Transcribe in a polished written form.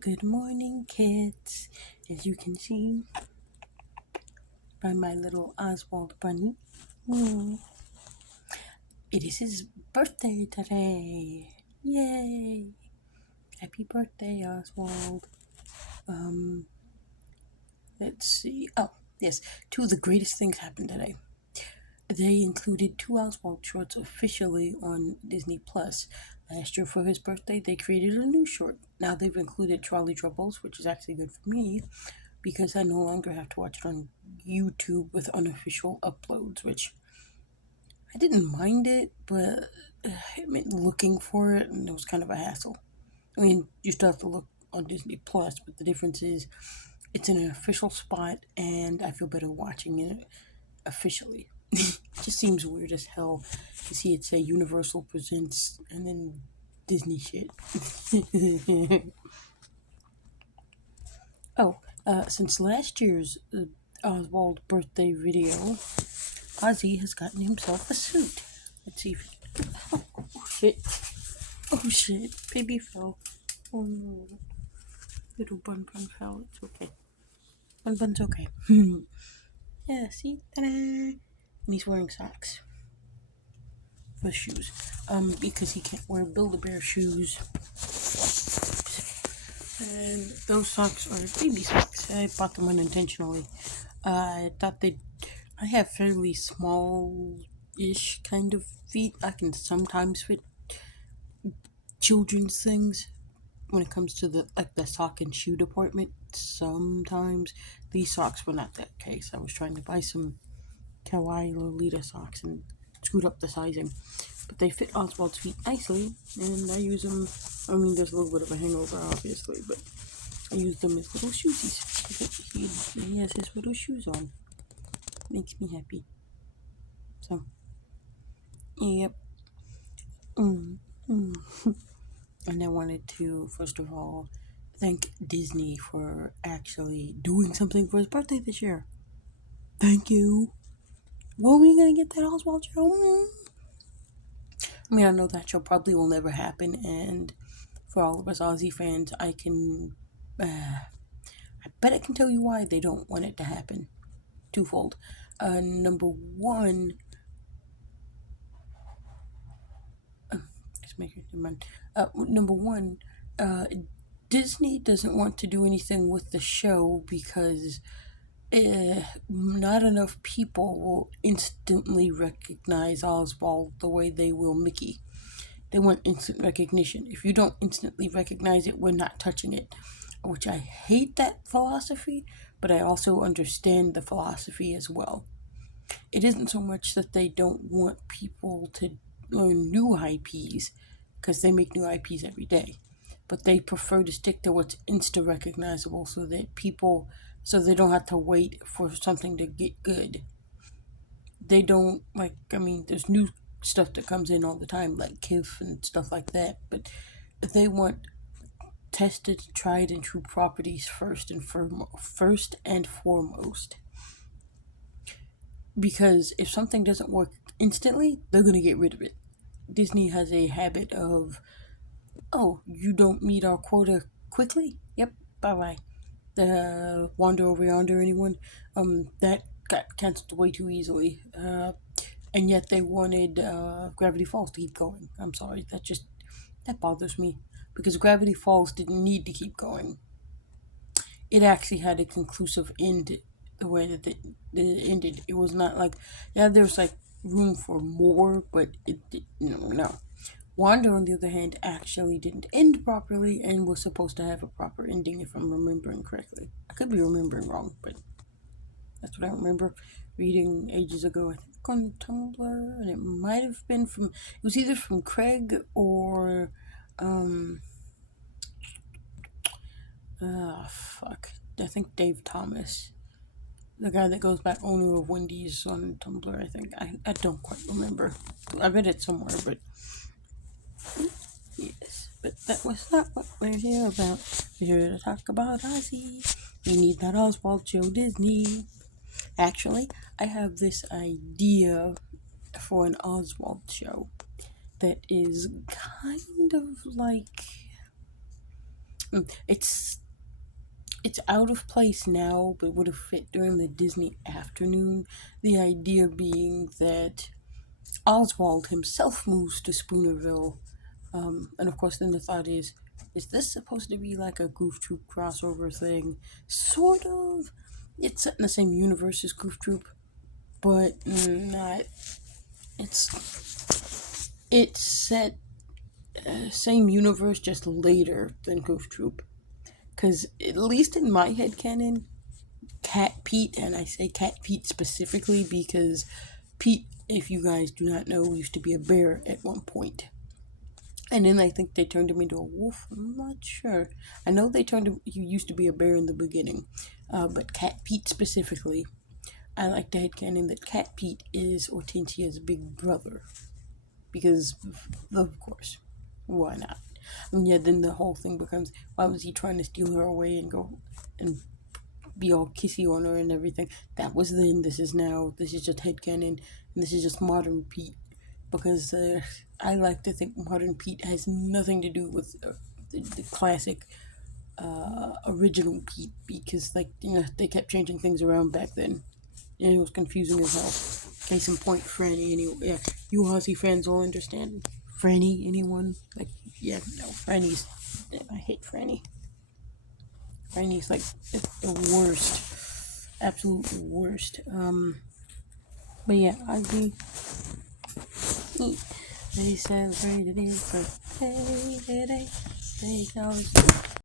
Good morning, kids. As you can see by my little Oswald bunny, mm, it is his birthday today. Yay! Happy birthday, Oswald. Um, let's see. Oh, yes, two of the greatest things happened today. They included two Oswald shorts officially on Disney Plus. Last year for his birthday, they created a new short. Now they've included Trolley Troubles, which is actually good for me because I no longer have to watch it on YouTube with unofficial uploads, which I didn't mind it, but it meant looking for it, and it was kind of a hassle. I mean, you still have to look on Disney Plus, but the difference is it's in an official spot, and I feel better watching it officially. It just seems weird as hell to see it say Universal Presents and then Disney shit. Oh, since last year's Oswald birthday video, Ozzy has gotten himself a suit. Let's see if. Oh shit. Oh shit. Baby fell. Oh no. Little Bun Bun fell. It's okay. Bun Bun's okay. Yeah, see? Ta-da! And he's wearing socks. With shoes. Because he can't wear Build-A-Bear shoes. And those socks are baby socks. I bought them unintentionally. I thought I have fairly small-ish kind of feet. I can sometimes fit children's things when it comes to the sock and shoe department. Sometimes these socks were not that case. I was trying to buy some kawaii Lolita socks and screwed up the sizing, but they fit Oswald's feet nicely, and I use them. I mean, there's a little bit of a hangover, obviously, but I use them as little shoesies. He has his little shoes on. Makes me happy. So, yep. Mm. And I wanted to, first of all, thank Disney for actually doing something for his birthday this year. Thank you. When are we gonna get that Oswald show? I mean, I know that show probably will never happen, and for all of us Aussie fans, I bet I can tell you why they don't want it to happen. Twofold. Number one, number one, Disney doesn't want to do anything with the show because not enough people will instantly recognize Oswald the way they will Mickey. They want instant recognition. If you don't instantly recognize it, we're not touching it. Which I hate that philosophy, but I also understand the philosophy as well. It isn't so much that they don't want people to learn new IPs, because they make new IPs every day, but they prefer to stick to what's insta recognizable so they don't have to wait for something to get good. They don't there's new stuff that comes in all the time, like KIF and stuff like that, but they want tested, tried, and true properties first and foremost. Because if something doesn't work instantly, they're gonna get rid of it. Disney has a habit of, oh, you don't meet our quota quickly? Yep, bye bye. The Wander Over Yonder, anyone? That got cancelled way too easily. And yet they wanted Gravity Falls to keep going. I'm sorry, that bothers me. Because Gravity Falls didn't need to keep going. It actually had a conclusive end the way that it ended. It was not like, yeah, there's like room for more, but no. Wanda, on the other hand, actually didn't end properly and was supposed to have a proper ending, if I'm remembering correctly. I could be remembering wrong, but that's what I remember reading ages ago, I think on Tumblr, and it might have been it was either from Craig or, I think Dave Thomas. The guy that goes by owner of Wendy's on Tumblr, I think. I don't quite remember. I read it somewhere, but yes. But that was not what we're here about. We're here to talk about Ozzy. We need that Oswald show, Disney. Actually, I have this idea for an Oswald show that is kind of like It's out of place now, but would have fit during the Disney afternoon. The idea being that Oswald himself moves to Spoonerville, and of course, then the thought is this supposed to be like a Goof Troop crossover thing? Sort of. It's set in the same universe as Goof Troop, but not. It's set same universe, just later than Goof Troop. Because at least in my headcanon, Cat Pete, and I say Cat Pete specifically because Pete, if you guys do not know, used to be a bear at one point. And then I think they turned him into a wolf. I'm not sure. I know they turned him. He used to be a bear in the beginning, but Cat Pete specifically, I like the headcanon that Cat Pete is Hortensia's big brother, because of course, why not? And yeah, then the whole thing becomes, why was he trying to steal her away and go and be all kissy on her and everything? That was then. This is now. This is just headcanon, and this is just modern Pete, because I like to think modern Pete has nothing to do with the classic original Pete, because they kept changing things around back then, and it was confusing as hell. Case in point, Franny. Anyway, yeah, you Aussie fans will understand. Franny, anyone? No, Franny's. I hate Franny. Franny's like the worst, absolute worst. But yeah, Ozzy. They celebrated his birthday today. They